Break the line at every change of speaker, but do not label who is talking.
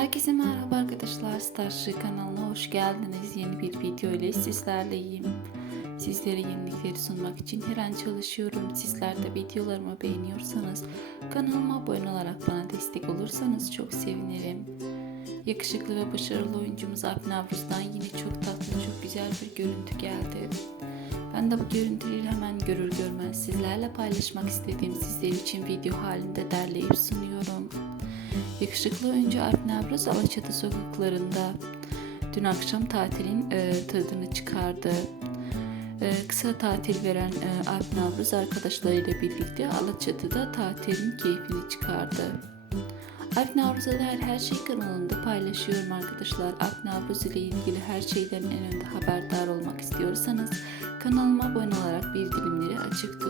Herkese merhaba arkadaşlar. Starship kanalına hoş geldiniz. Yeni bir video ile sizlerleyim. Sizlere yenilikleri sunmak için her an çalışıyorum. Sizler de videolarımı beğeniyorsanız kanalıma abone olarak bana destek olursanız çok sevinirim. Yakışıklı ve başarılı oyuncumuz Alp Navruz'dan yine çok tatlı, çok güzel bir görüntü geldi. Ben de bu görüntüleri hemen görür görmez sizlerle paylaşmak istediğim sizler için video halinde derleyip sunuyorum. Yakışıklı oyuncu Alp Navruz Alaçatı sokaklarında dün akşam tatilin e, tadını çıkardı. E, kısa tatil veren e, Alp Navruz arkadaşlarıyla birlikte Alaçatı'da tatilin keyfini çıkardı. Alp Navruz'a dair her şey kanalımda paylaşıyorum arkadaşlar. Alp Navruz ile ilgili her şeyden en önde haberdar olmak istiyorsanız kanalıma abone olarak bildirimleri açık tutun.